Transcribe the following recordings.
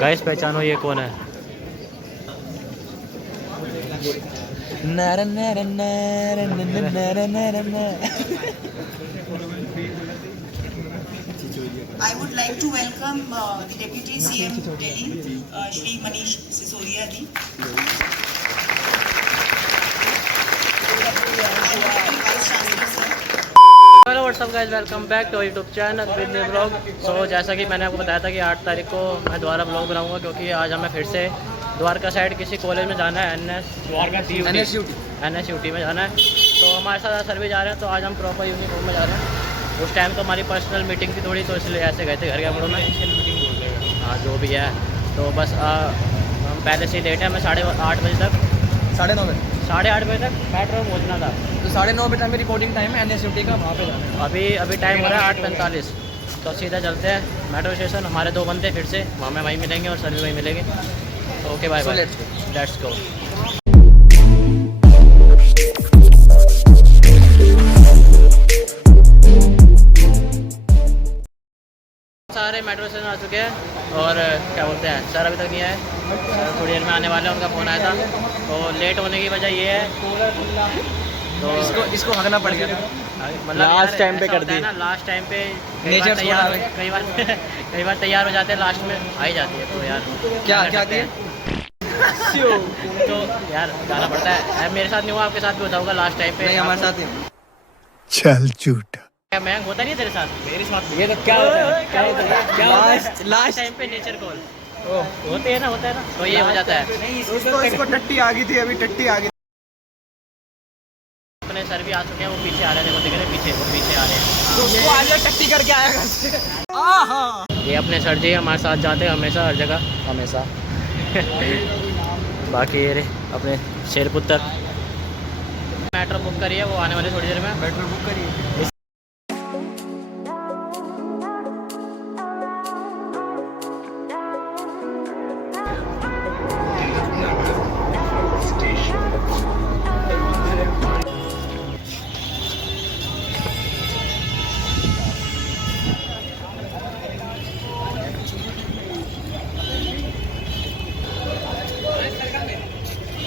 Guys पहचानो ये कौन है? I would like to welcome the Deputy CM Delhi, Shri Manish Sisodia ji. Hello what's up guys, welcome back to YouTube channel with new blog. So जैसा कि मैंने आपको बताया था कि 8 तारीख को मैं दोबारा ब्लॉग बनाऊंगा, क्योंकि आज हमें फिर से द्वारका साइड किसी कॉलेज में जाना है। NSUT में जाना है। तो हमारे साथ सर भी जा रहे हैं। तो आज हम प्रॉपर यूनिफॉर्म में जा रहे हैं। उस टाइम तो हमारी पर्सनल मीटिंग थी थोड़ी, तो इसलिए ऐसे गए थे घर के कमरों में। हाँ जो भी है, तो बस हम पहले से लेट है। हमें 8:30 बजे तक 9:30 बजे 8:30 बजे तक मेट्रो में पहुँचना था। तो 9:30 बजे टाइम में रिपोर्टिंग टाइम है NSUT का, वहाँ पे जाना है। अभी टाइम हो रहा है 8:45। तो सीधा चलते हैं मेट्रो स्टेशन। हमारे 2 बंदे फिर से हमें वहीं मिलेंगे और सर भी वहीं मिलेंगे। तो okay bye bye, let's go. सारे मेट्रो स्टेशन आ चुके हैं और क्या बोलते हैं, सर अभी तक नहीं आए। सर थोड़ी देर में आने वाले हैं, उनका फ़ोन आया था। तो लेट होने की वजह ये है, तो इसको हगना पड़ गया, मतलब लास्ट टाइम पे कर दी ना। लास्ट टाइम पे नेचर तैयार कई बार तैयार हो जाते हैं, लास्ट में आ ही जाती है। तो यार क्या किया तो यार जाना पड़ता है। मेरे साथ नहीं हुआ, आपके साथ भी होता होगा लास्ट टाइम पे। नहीं, हमारे साथ नहीं। चल झूठा। क्या मैं होता नहीं है तेरे साथ? मेरे साथ ये तो क्या होता है, क्या लास्ट टाइम पे नेचर कॉल होते हैं ना, होता है ना, तो ये हो जाता है। इसको टट्टी आ गई थी, अभी टट्टी आ गई। अपने सर भी आ चुके हैं, वो पीछे आ रहे हैं, देखो दिख रहे हैं पीछे, वो पीछे आ रहे हैं। टट्टी करके आया। ये अपने सर जी हमारे साथ जाते हैं हमेशा, हर जगह हमेशा। बाकी ये रे अपने शेर पुत्र। मेट्रो बुक करिए, वो आने वाली थोड़ी देर में। मेट्रो बुक करिए।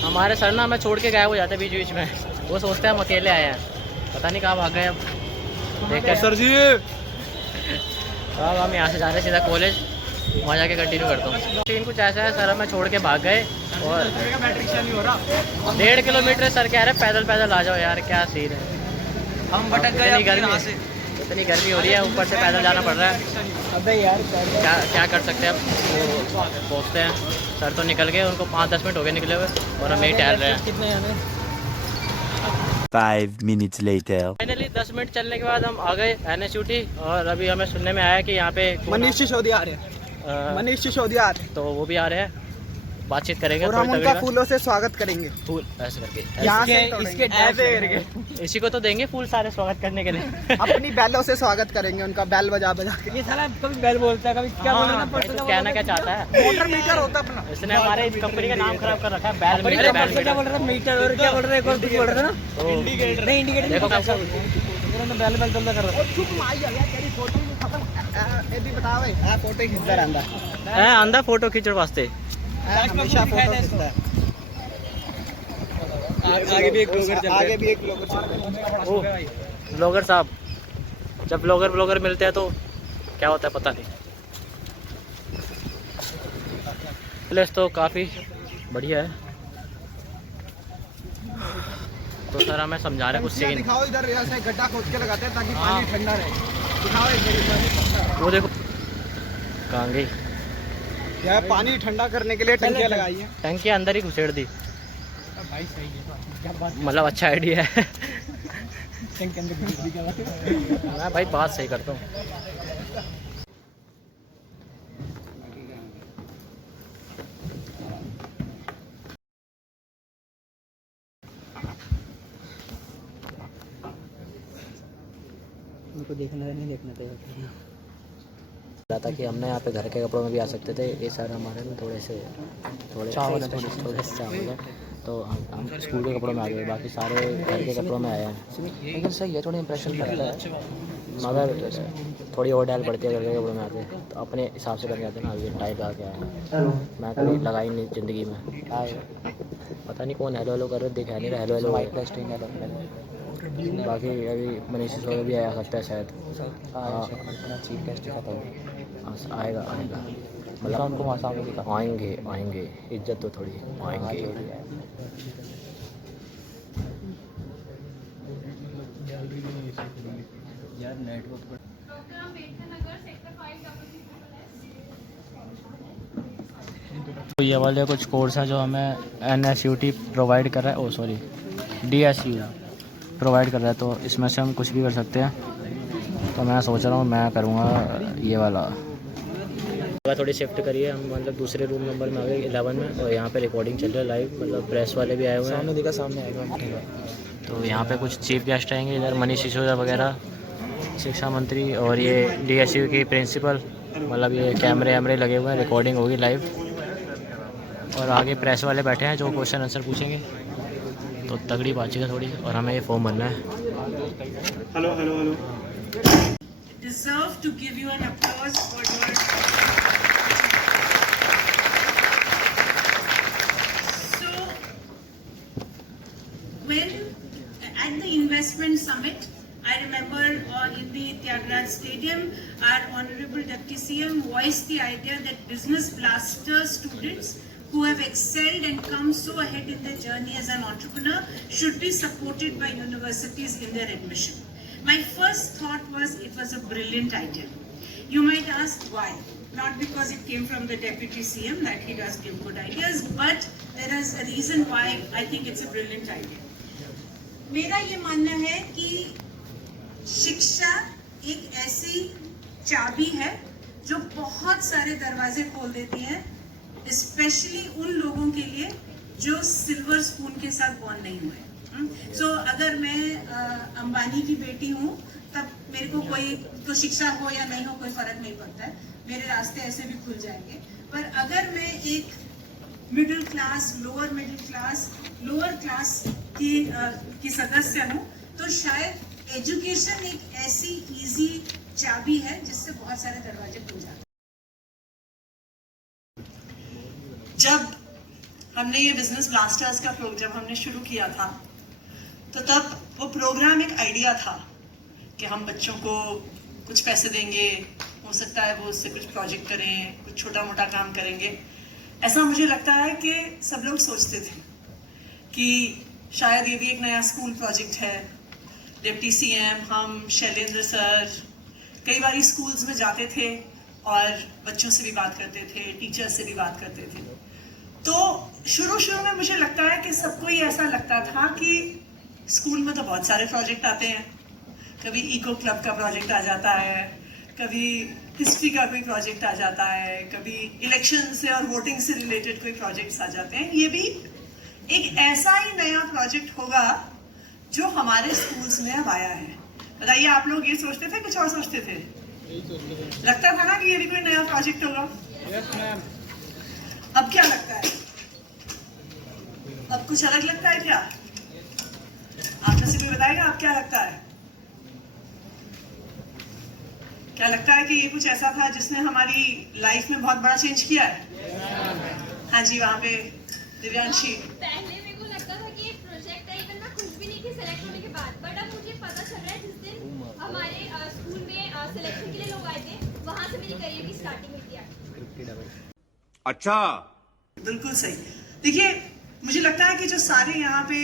हमारे सर ना हमें छोड़ के गायब हो जाते हैं बीच बीच में। वो सोचते हैं हम अकेले आए हैं, पता नहीं कहाँ भाग गए। अब देखते हैं सर जी। अब हम यहाँ से जा रहे हैं सीधा कॉलेज, वहाँ जाके कंटिन्यू करता हूँ। सीन कुछ ऐसा है, सर हमें छोड़ के भाग गए और 1.5 किलोमीटर सर कह रहे पैदल पैदल आ जाओ। यार क्या सीन है, हम भटक गए यहाँ से। इतनी गर्मी हो रही है, ऊपर से पैदल जाना पड़ रहा है। अबे यार क्या कर सकते हैं अब। वो पहुँचते हैं, सर तो निकल गए, उनको 5-10 मिनट हो गए निकले हुए और हम यही टहल रहे हैं। कितने आने 5 minutes later. फाइनली 10 मिनट चलने के बाद हम आ गए NSUT। और अभी हमें सुनने में आया कि यहाँ पे मनीष सिसोदिया आ रहे हैं। मनीष सिसोदिया आ रहे हैं, तो वो भी आ रहे हैं, बातचीत करेंगे और हम उनका फूलों से स्वागत करेंगे। फूल ऐसे करके यहाँ से इसके ऐसे करके इसी को तो देंगे फूल सारे स्वागत करने के लिए। अपनी बैलों से स्वागत करेंगे उनका, बैल बजा बजा के। ये साला कभी बैल बोलता है, कभी क्या बोल रहा है ना। तो कहना क्या चाहता है, मोटर मीटर होता अपना। इसने हमारे कंपनी का नाम खराब कर रखा है। बैल मीटर, बैल मीटर। क्या बोल रहा था, मीटर और क्या बोल रहा है, कुछ बोल रहा था ना, इंडिकेटर। नहीं इंडिकेटर देखो कैसा बैल बैल चलता कर रहा था। चुप मार यार, तेरी फोटो ही खत्म। ए भी बता भाई, आ फोटो खींचता रहंदा है आंदा फोटो खींचने वास्ते। हमेशा फोटो खींचता है। आगे भी एक ब्लॉगर चल रहा है, आगे भी एक ब्लॉगर चल रहा है। ओ ब्लॉगर साहब, जब ब्लॉगर मिलते हैं तो क्या होता है पता नहीं। प्लेस तो काफ़ी बढ़िया है। तो सर हमें समझा रहे हैं कुछ सीन। दिखाओ इधर, ऐसे गड्ढा खोद के लगाते हैं ताकि पानी ठंडा रहे। दिखाओ एक वो देखो कहाँ गई। यार पानी ठंडा करने के लिए टंकियाँ लगाई हैं। टंकी अंदर ही घुसेड़ दी। भाई सही है, मतलब अच्छा आइडिया है। टंकी अंदर घुस दी क्या बात है? मैं भाई बात सही करता हूँ। उनको देखना नहीं देखना था था कि हमने यहाँ पे घर के कपड़ों में भी आ सकते थे। ये सर हमारे में थोड़े से चावल है, तो हम स्कूल के कपड़ों में आ गए, बाकी सारे घर के कपड़ों में आए हैं। लेकिन सही है, थोड़ा इंप्रेशन करता है। मगर थोड़ी और डाल पड़ती है, घर के कपड़ों में आते तो अपने हिसाब से करके आते हैं ना। अभी टाइप लगा के आए हैं, मैं कभी लगाई नहीं ज़िंदगी में। पता नहीं कौन हेलो हेलो कर रहे, दिखा नहीं रहा हेलो हेलो। वाइट पेस्टिंग है बाकी अभी मनीष सिसोदिया भी आ सकता है शायद। हाँ चीफ गेस्ट खत्म आएगा आएगा, मतलब उनको वहाँ सामने दिखा आएंगे आएंगे, इज्जत तो थोड़ी आएंगे। यार नेटवर्क तो ये वाले कुछ कोर्स हैं जो हमें NSUT प्रोवाइड कर रहा है, सॉरी DSU प्रोवाइड कर रहा है, तो इसमें से हम कुछ भी कर सकते हैं। तो मैं सोच रहा हूँ मैं करूँगा ये वाला। थोड़ी शिफ्ट करिए, हम मतलब दूसरे रूम नंबर में आ गए 11 में, और यहाँ पे रिकॉर्डिंग चल रहा है लाइव, मतलब प्रेस वाले भी आए हुए हैं। सामने दिखा, सामने आएगा। तो यहाँ पे कुछ चीफ गेस्ट आएंगे, इधर मनीष सिसोदिया वगैरह शिक्षा मंत्री, और ये DSU की प्रिंसिपल, मतलब ये कैमरे वैमरे लगे हुए हैं, रिकॉर्डिंग होगी लाइव। और आगे प्रेस वाले बैठे हैं जो क्वेश्चन आंसर पूछेंगे। तो तगड़ी बातचीत है थोड़ी, और हमें ये फॉर्म भरना है। Hello hello hello. Deserve to give you an applause for your. So, when at the investment summit, I remember in the Tyagaraja Stadium, our Honorable Deputy CM voiced the idea that business blaster students who have excelled and come so ahead in their journey as an entrepreneur should be supported by universities in their admission. My first thought was it was a brilliant idea. You might ask why. Not because it came from the Deputy CM, that he does give good ideas, but there is a reason why I think it's a brilliant idea. मेरा ये मानना है कि शिक्षा एक ऐसी चाबी है जो बहुत सारे दरवाजे खोल देती है, स्पेशली उन लोगों के लिए जो सिल्वर स्पून के साथ बॉर्न नहीं हुए। So, अगर मैं अंबानी की बेटी हूँ तब मेरे को कोई तो शिक्षा हो या नहीं हो कोई फर्क नहीं पड़ता है, मेरे रास्ते ऐसे भी खुल जाएंगे। पर अगर मैं एक मिडिल क्लास, लोअर क्लास की सदस्य हूँ, तो शायद एजुकेशन एक ऐसी इजी चाबी है जिससे बहुत सारे दरवाजे खुल जाते हैं। जब हमने ये बिजनेस ब्लास्टर्स का प्रोग्राम हमने शुरू किया था, तो तब वो प्रोग्राम एक आइडिया था कि हम बच्चों को कुछ पैसे देंगे, हो सकता है वो उससे कुछ प्रोजेक्ट करें, कुछ छोटा मोटा काम करेंगे। ऐसा मुझे लगता है कि सब लोग सोचते थे कि शायद ये भी एक नया स्कूल प्रोजेक्ट है। डिप्टी CM, हम, शैलेंद्र सर कई बार स्कूल्स में जाते थे और बच्चों से भी बात करते थे, टीचर्स से भी बात करते थे। तो शुरू में मुझे लगता है कि सबको ही ऐसा लगता था कि स्कूल में तो बहुत सारे प्रोजेक्ट आते हैं, कभी इको क्लब का प्रोजेक्ट आ जाता है, कभी हिस्ट्री का कोई प्रोजेक्ट आ जाता है, कभी इलेक्शन से और वोटिंग से रिलेटेड कोई प्रोजेक्ट्स आ जाते हैं। ये भी एक ऐसा ही नया प्रोजेक्ट होगा जो हमारे स्कूल्स में अब आया है। बताइए, आप लोग ये सोचते थे, कुछ और सोचते थे? लगता था ना कि ये भी कोई नया प्रोजेक्ट होगा। अब क्या लगता है? अब कुछ अलग लगता है क्या? आप में से कोई बताएगा आप क्या लगता है? क्या लगता है कि ये कुछ ऐसा था जिसने हमारी लाइफ में बहुत बड़ा चेंज किया है? हाँ जी, वहाँ पे दिव्यांशी। पहले मेरे को लगता था कि एक प्रोजेक्ट है, इवन मैं खुश भी नहीं थी सिलेक्ट होने के बाद, बट अब मुझे पता चल रहा है जिस दिन हमारे स्कूल में सिलेक्शन के लिए लोग आए थे, वहाँ से मेरी करियर की स्टार्टिंग हुई थी। अच्छा, बिल्कुल सही। देखिए, मुझे लगता है कि जो सारे यहाँ पे,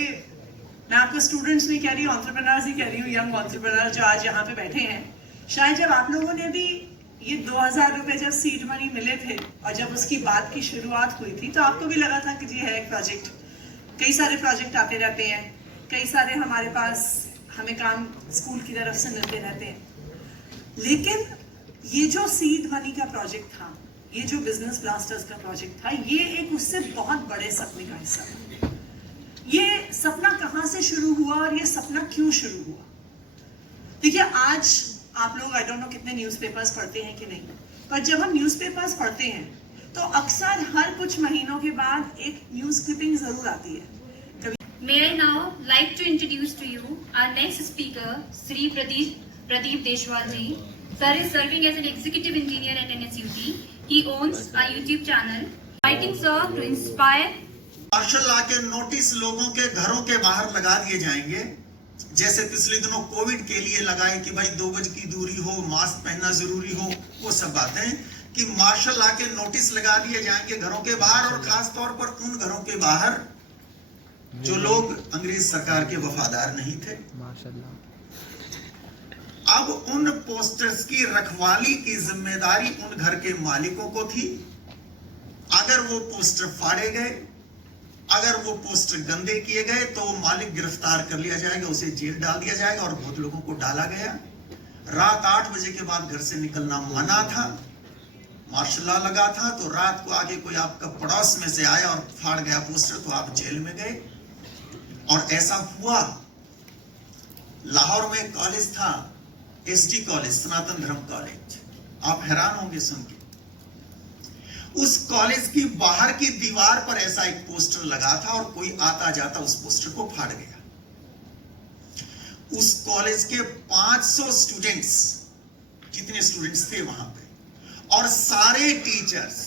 मैं आपको स्टूडेंट्स नहीं कह रही हूँ, एंटरप्रेन्योर्स ही कह रही हूँ, यंग एंटरप्रेन्योर जो आज यहाँ पे बैठे हैं, शायद जब आप लोगों ने भी ये 2000 रुपए जब सीड मनी मिले थे और जब उसकी बात की शुरुआत हुई थी, तो आपको भी लगा था कि जी है एक प्रोजेक्ट। कई सारे प्रोजेक्ट आते रहते हैं, कई सारे हमारे पास हमें काम स्कूल की तरफ से मिलते रहते हैं। लेकिन ये जो सीड मनी का प्रोजेक्ट था, ये जो बिजनेस ब्लास्टर्स का प्रोजेक्ट था, ये एक उससे बहुत बड़े सपने का हिस्सा था। ये सपना कहाँ से शुरू हुआ और ये सपना क्यों शुरू हुआ? देखिए, आज आप लोग आई डोंट नो कितने न्यूज़पेपर्स पढ़ते हैं कि नहीं, पर जब हम न्यूज़पेपर्स पढ़ते हैं तो अक्सर हर कुछ महीनों के बाद एक न्यूज़ क्लिपिंग जरूर आती है। May I now like to introduce to you our next speaker, Sri Pradeep Deshwalji. Sir is serving as an executive engineer at NSUT. He owns a YouTube channel. Inviting sir to inspire. Martial law के notice लोगों के घरों के बाहर लगा दिए जाएंगे, जैसे पिछले दिनों कोविड के लिए लगाए कि भाई 2 गज की दूरी हो, मास्क पहनना जरूरी हो, वो सब बातें कि मार्शल लॉ के नोटिस लगा दिए जाएंगे घरों के बाहर, और खास तौर पर उन घरों के बाहर जो लोग अंग्रेज सरकार के वफादार नहीं थे। अब उन पोस्टर्स की रखवाली की जिम्मेदारी उन घर के मालिकों को थी। अगर वो पोस्टर फाड़े गए, अगर वो पोस्टर गंदे किए गए, तो वो मालिक गिरफ्तार कर लिया जाएगा, उसे जेल डाल दिया जाएगा, और बहुत लोगों को डाला गया। रात 8 बजे के बाद घर से निकलना मना था, मार्शल लॉ लगा था, तो रात को आगे कोई आपका पड़ोस में से आया और फाड़ गया पोस्टर, तो आप जेल में गए। और ऐसा हुआ। लाहौर में एक कॉलेज था, एसडी कॉलेज, सनातन धर्म कॉलेज, आप हैरान होंगे सुन के। उस कॉलेज की बाहर की दीवार पर ऐसा एक पोस्टर लगा था, और कोई आता जाता उस पोस्टर को फाड़ गया। उस कॉलेज के 500 स्टूडेंट्स, जितने स्टूडेंट्स थे वहां पे, और सारे टीचर्स,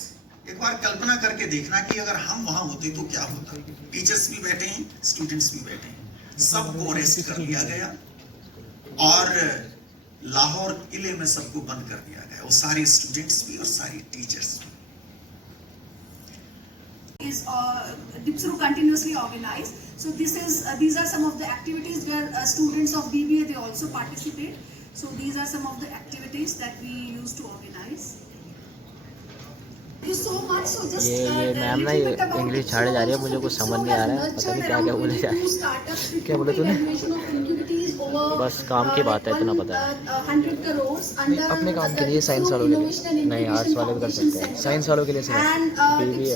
एक बार कल्पना करके देखना कि अगर हम वहां होते तो क्या होता। टीचर्स भी बैठे हैं, स्टूडेंट्स भी बैठे हैं, सबको अरेस्ट कर लिया गया, और लाहौर किले में सबको बंद कर दिया गया, वो सारे स्टूडेंट्स भी और सारी टीचर्स भी। Is DIPSRU continuously organized. So these are some of the activities where students of BBA they also participate. So these are some of the activities that we used to organize. Thank you so much. So just ये ma'am ना ये English छाड़े जा रही है, मुझे कुछ समझ नहीं आ रहा है, पता नहीं क्या क्या बोले जा रहे हैं। क्या बोले तूने? बस काम की बात है, इतना पता है। अपने काम के लिए साइंस वालों के लिए नहीं, आर्ट्स वाले भी कर सकते हैं। साइंस वालों के लिए सिर्फ BBA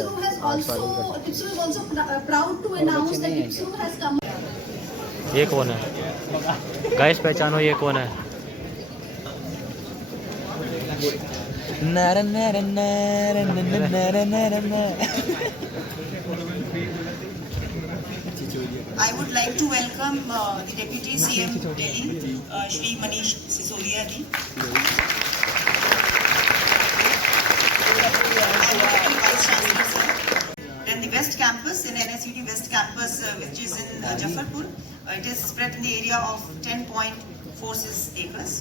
आर्ट्स वाले भी कर सकते हैं। ये कौन है गाइस, पहचानो ये कौन है? I would like to welcome the Deputy CM Delhi, Shri Manish Sisodia ji. Vice Chancellor sir. Then the West Campus in NSUT West Campus, which is in Jafarpur. It is spread in the area of 10.46 acres.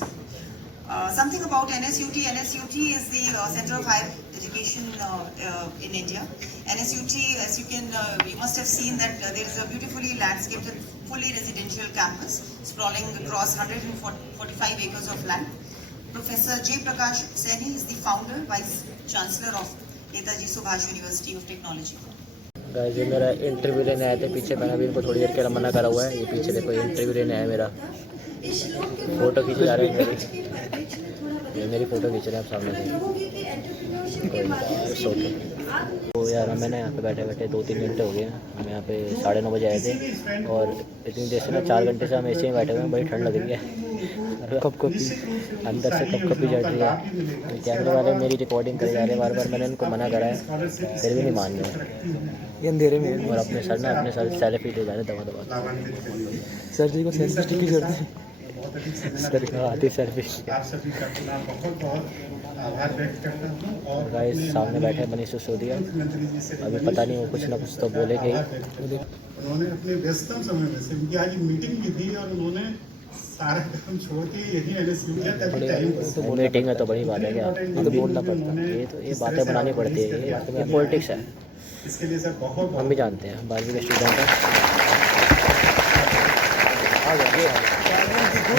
Something about NSUT. NSUT is the Center of Higher Education in India. NSUT, as you must have seen that there is a beautifully landscaped and fully residential campus sprawling across 145 acres of land. Professor J. Prakash Saini is the founder, Vice Chancellor of Netaji Subhash University of Technology. Guys ये मेरा interview लेने आए थे पीछे, मैंने अभी इनको थोड़ी देर के लिए मना करा हुआ है। ये पीछे देखो, इंटरव्यू लेने आया मेरा, फोटो खींचे जा रहे हैं मेरी, ये मेरी फ़ोटो खींच रहे हैं आप सामने से। ओके तो यार मैंने यहाँ पे बैठे बैठे 2-3 घंटे हो गए हैं। हम यहाँ पे 9:30 बजे आए थे, और इतनी देर से ना 4 घंटे से हम ऐसे ही बैठे हुए हैं। बड़ी ठंड लग रही है, कपकपी अंदर से कपकपी चढ़ रही है। कैमरे वाले मेरी रिकॉर्डिंग करे जा रहे हैं, बार बार मैंने इनको मना करा है, फिर भी नहीं मान रहे। ये अंधेरे में और अपने सर सेल्फी ले जा रहे दबा दबा। सर जी को सेल्फी स्टिक भी करते हैं, सर का आती सेल्फी। गाइस सामने बैठे हैं मनीष सिसोदिया, अभी पता नहीं वो कुछ ना कुछ तो बोलेंगे ही। उन्होंने अपने व्यस्तम समय में से, उनकी आज मीटिंग भी थी, और उन्होंने सारा काम छोड़ के यही मीटिंग है तो बड़ी बात है क्या, तो बोलना पड़ता है। ये बातें बनानी पड़ती है, ये पॉलिटिक्स है, इसके लिए सर बहुत हम भी जानते हैं। 12वीं के स्टूडेंट हैं।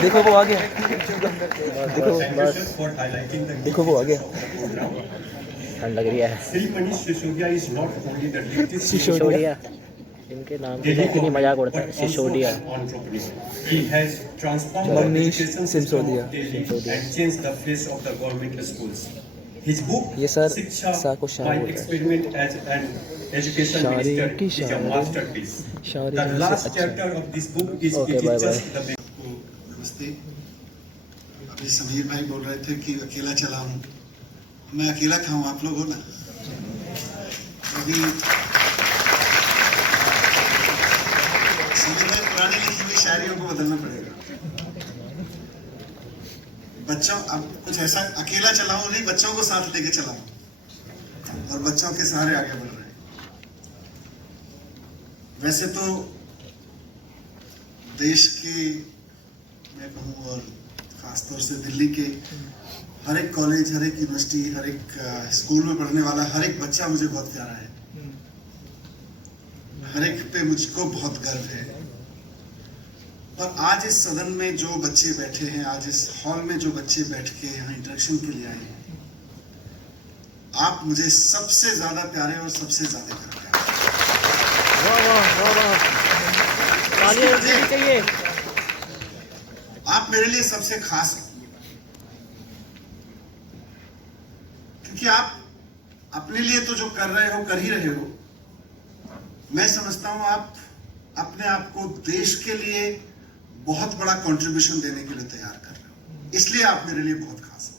देखो वो आ गया, देखो वो आ गया। ठंड लग रही है। सिसोदिया इनके नाम के इतनी मजाक उड़ता है, सिसोदिया। मनीष सिसोदिया। ये सर साको शायर की शायरी ओके बाय बाय। नमस्ते। अभी समीर भाई बोल रहे थे कि अकेला चला हूँ, मैं अकेला था हूँ, आप लोग हो ना। अभी समीर भाई पुरानी लिखी हुई शायरियों को बदलना पड़ेगा। बच्चों अब कुछ ऐसा अकेला चलाऊं नहीं, बच्चों को साथ लेके चलाऊं और बच्चों के सहारे आगे बढ़ रहे हैं। वैसे तो देश के मैं कहूँ और खासतौर से दिल्ली के हर एक कॉलेज, हर एक यूनिवर्सिटी, हर एक स्कूल में पढ़ने वाला हर एक बच्चा मुझे बहुत प्यारा है। हर एक पे मुझको बहुत गर्व है। और आज इस सदन में जो बच्चे बैठे हैं, आज इस हॉल में जो बच्चे बैठ के यहाँ इंटरेक्शन के लिए आए हैं, आप मुझे सबसे ज्यादा प्यारे और सबसे ज्यादा करते हैं। आप मेरे लिए सबसे खास हैं, क्योंकि आप अपने लिए तो जो कर रहे हो कर ही रहे हो। मैं समझता हूं आप अपने आप को देश के लिए बहुत बड़ा कंट्रीब्यूशन देने के लिए तैयार कर रहे हो, इसलिए आप मेरे लिए बहुत खास हो।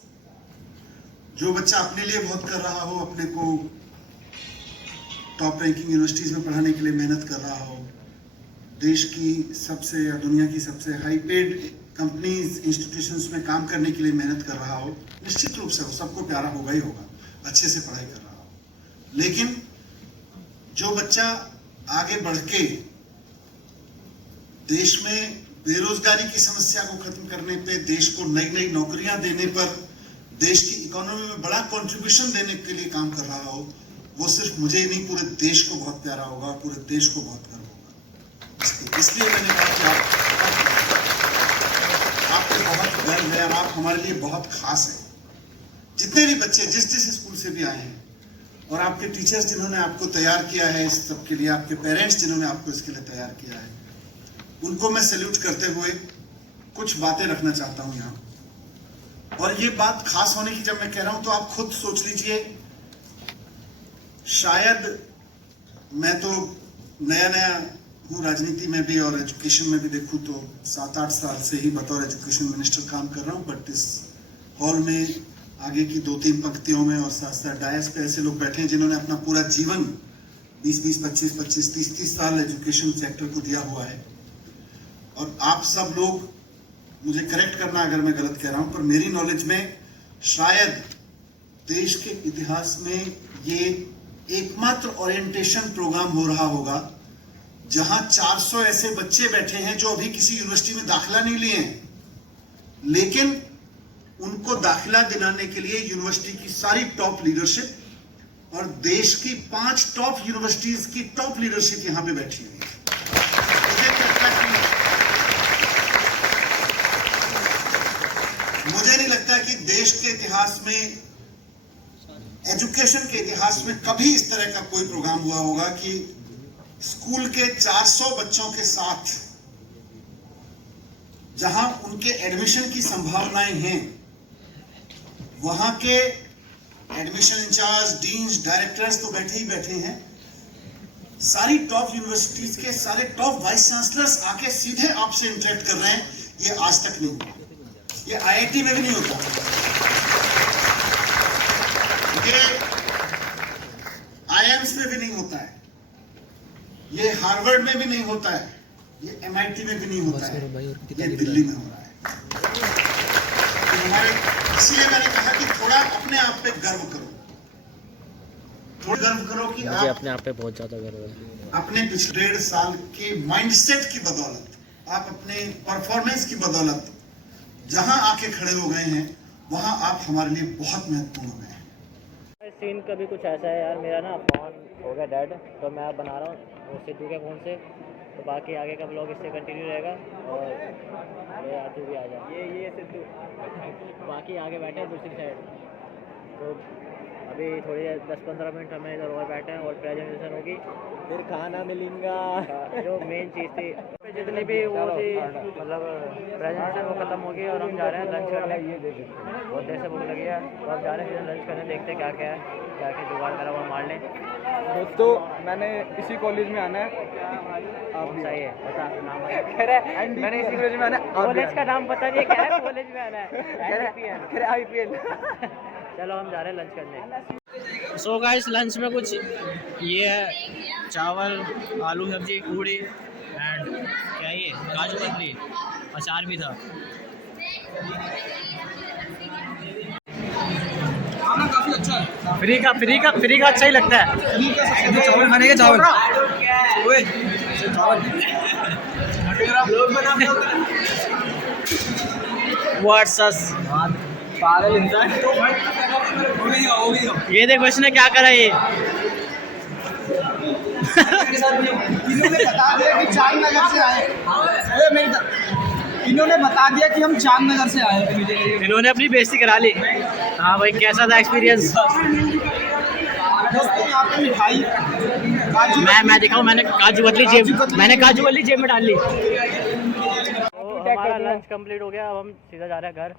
जो बच्चा अपने लिए बहुत कर रहा हो, अपने को टॉप रैंकिंग यूनिवर्सिटीज में पढ़ाने के लिए मेहनत कर रहा हो, देश की सबसे या दुनिया की सबसे हाई पेड कंपनीज इंस्टीट्यूशंस में काम करने के लिए मेहनत कर रहा हो, निश्चित रूप से वो सबको प्यारा होगा ही होगा, अच्छे से पढ़ाई कर रहा हो। लेकिन जो बच्चा आगे बढ़ के देश में बेरोजगारी की समस्या को खत्म करने पे, देश को नई नई नौकरियां देने पर, देश की इकोनॉमी में बड़ा कंट्रीब्यूशन देने के लिए काम कर रहा हो, वो सिर्फ मुझे ही नहीं पूरे देश को बहुत प्यारा होगा, पूरे देश को बहुत गर्व होगा। इसलिए मैंने कहा कि आप पे बहुत गर्व है और आप हमारे लिए बहुत खास हैं। जितने भी बच्चे जिस स्कूल से भी आए हैं और आपके टीचर्स जिन्होंने आपको तैयार किया है इस सब के लिए, आपके पेरेंट्स जिन्होंने आपको इसके लिए तैयार किया है, उनको मैं सैल्यूट करते हुए कुछ बातें रखना चाहता हूं यहाँ। और ये बात खास होने की जब मैं कह रहा हूं तो आप खुद सोच लीजिए, शायद मैं तो नया नया हूँ राजनीति में भी और एजुकेशन में भी देखूं तो 7-8 साल से ही बतौर एजुकेशन मिनिस्टर काम कर रहा हूँ। बट इस हॉल में आगे की 2-3 पंक्तियों में और साथ साथ डायस पे ऐसे लोग बैठे हैं जिन्होंने अपना पूरा जीवन 20-20, 25-25, 30-30 साल एजुकेशन सेक्टर को दिया हुआ है। और आप सब लोग मुझे करेक्ट करना अगर मैं गलत कह रहा हूं, पर मेरी नॉलेज में शायद देश के इतिहास में ये एकमात्र ओरिएंटेशन प्रोग्राम हो रहा होगा जहां 400 ऐसे बच्चे बैठे हैं जो अभी किसी यूनिवर्सिटी में दाखिला नहीं लिए हैं, लेकिन उनको दाखिला दिलाने के लिए यूनिवर्सिटी की सारी टॉप लीडरशिप और देश की 5 टॉप यूनिवर्सिटीज की टॉप लीडरशिप यहां पे बैठी हुई है। मुझे नहीं लगता कि देश के इतिहास में, एजुकेशन के इतिहास में कभी इस तरह का कोई प्रोग्राम हुआ होगा कि स्कूल के 400 बच्चों के साथ जहां उनके एडमिशन की संभावनाएं हैं, वहां के एडमिशन इंचार्ज, डीन्स, डायरेक्टर्स तो बैठे ही बैठे हैं, सारी टॉप यूनिवर्सिटीज के सारे टॉप वाइस चांसलर्स आके सीधे आपसे इंटरेक्ट कर रहे हैं। ये आज तक नहीं हुआ, ये आईआईटी में भी नहीं होता, ये आईआईएम्स में भी नहीं होता है, ये हार्वर्ड में भी नहीं होता है, ये एमआईटी में भी नहीं होता है, ये दिल्ली में हो रहा है। इसलिए मैंने कहा कि थोड़ा अपने आप पे गर्व करो, थोड़ा गर्व करो कि मुझे अपने आप पे बहुत ज्यादा गर्व है। अपने पिछले 1.5 साल के माइंडसेट की बदौलत, आप अपने परफॉर्मेंस की बदौलत जहां आके खड़े हो गए हैं, वहां आप हमारे लिए बहुत महत्वपूर्ण हो गए हैं। सीन कभी कुछ ऐसा है यार, मेरा ना फोन हो गया डेड, तो मैं अब बना रहा हूँ सिद्धू के फ़ोन से, तो बाकी आगे का ब्लॉग इससे कंटिन्यू रहेगा। और ये तू भी आ जा, ये सिद्धू बाकी आगे बैठे हैं दूसरी साइड, तो अभी थोड़ी 10-15 मिनट हमें इधर और बैठे हैं और प्रेजेंटेशन होगी, फिर खाना मिलेगा। जो मेन चीज़ थी, जितनी भी वो थी मतलब प्रेजेंटेशन वो ख़त्म होगी और हम जा रहे हैं लंच करने। बहुत देर से भूख लगी है, तो अब जा रहे हैं लंच करने, देखते हैं क्या क्या है, क्या क्या जुगाड़ करा वो मार लें। दोस्तों मैंने इसी कॉलेज में आना है, आप सही है, पता नाम मैंने इसी कॉलेज में आना है, कॉलेज का नाम पता नहीं, कह रहे कॉलेज में आना है, IPL। चलो हम जा रहे हैं लंच करने। सो गाइस लंच में कुछ ये है, चावल, आलू सब्जी, पूड़ी एंड क्या ये काजू कतली, अचार भी था। फ्री का अच्छा ही लगता है। चावल खाने के चावल पागल इंसान। ये देखो इसने क्या करा ये। इन्होंने बता दिया कि चांदनगर से आए। इन्होंने बता दिया कि हम चांदनगर से आए। इन्होंने अपनी बेइज्जती करा ली। हाँ भाई, कैसा था एक्सपीरियंस? दोस्तों यहाँ पे मिठाई मैं दिखाऊं, मैंने काजू कतली जेब में डाल ली। तो हमारा लंच कंप्लीट हो गया, अब हम सीधा जा रहे हैं घर।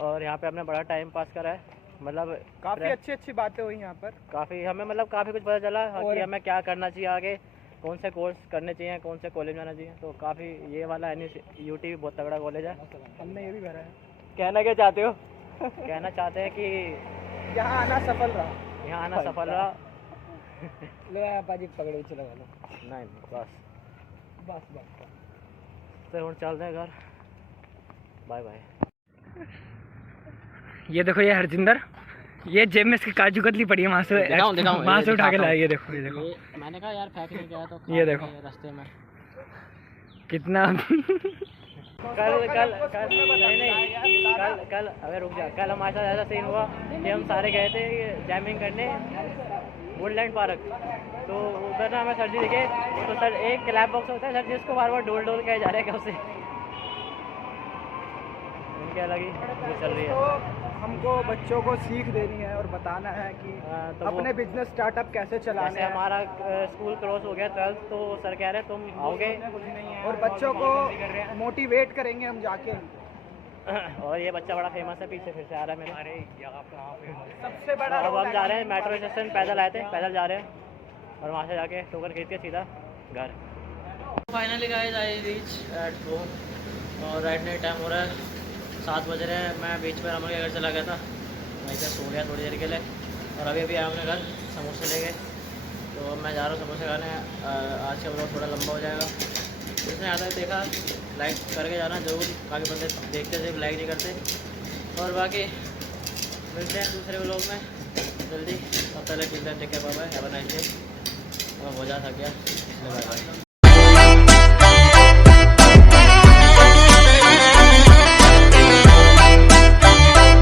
और यहाँ पे हमने बड़ा टाइम पास करा है, मतलब काफ़ी अच्छी बातें हुई यहाँ पर। हमें काफ़ी कुछ पता चला कि हमें क्या करना चाहिए आगे, कौन से कोर्स करने चाहिए, कौन से कॉलेज जाना चाहिए। तो काफ़ी ये वाला NUT भी बहुत तगड़ा कॉलेज है। हमने ये भी भरा है। कहना क्या चाहते हो? कहना चाहते हैं कि यहाँ आना सफल रहा। लो पाजी पकड़ो चला लो। नहीं बस तो हम चलते हैं घर। Bye bye. ये देखो ये हरजिंदर, ये जेब में इसकी काजू कतली पड़ी है, वहाँ से उठा के लाया। ये देखो मैंने कहा यार फेंक नहीं गया तो ये देखो रास्ते में कितना। कल अबे रुक जा। कल हमारे साथ ऐसा सीन हुआ कि हम सारे गए थे जैमिंग करने वुडलैंड पार्क। तो उधर ना हमें सर जी दिखे। तो सर एक क्लैप बॉक्स होता है, सर जी उसको बार बार डोल के जा रहे हैं कब से। उनकी अलग ही वो चल रही है। हमको बच्चों को सीख देनी है और बताना है कि तो अपने बिजनेस स्टार्टअप कैसे चलाने हैं। हमारा स्कूल क्रॉस हो गया 12th, तो सर कह रहे हैं तुम आओगे और बच्चों को मोटिवेट करेंगे हम जाके। और ये बच्चा बड़ा फेमस है, पीछे फिर से आ रहा है मेरे। अरे सबसे बड़ा अब हम जा रहे हैं मेट्रो स्टेशन, पैदल आए थे, पैदल जा रहे हैं और वहाँ से जाके टोकन खरीद के सीधा घर। Finally guys I reach at home और राइट नाइट टाइम हो रहा है, 7 बज रहे हैं। मैं बीच में रमन के घर चला गया था, वहीं से सो गया थोड़ी देर के लिए और अभी आया अपने घर, समोसे ले गए। तो अब मैं जा रहा हूँ समोसे खाने। आज का ब्लॉग थोड़ा लंबा हो जाएगा। जिसने आता है देखा लाइक करके जाना जरूर, काफ़ी बंदे देखते सिर्फ लाइक नहीं करते। और बाकी मिलते हैं दूसरे ब्लॉग में जल्दी। तब तक मिलते हैं, take care, bye bye, have a nice day. अब हो जा थक गया, बाय बाय।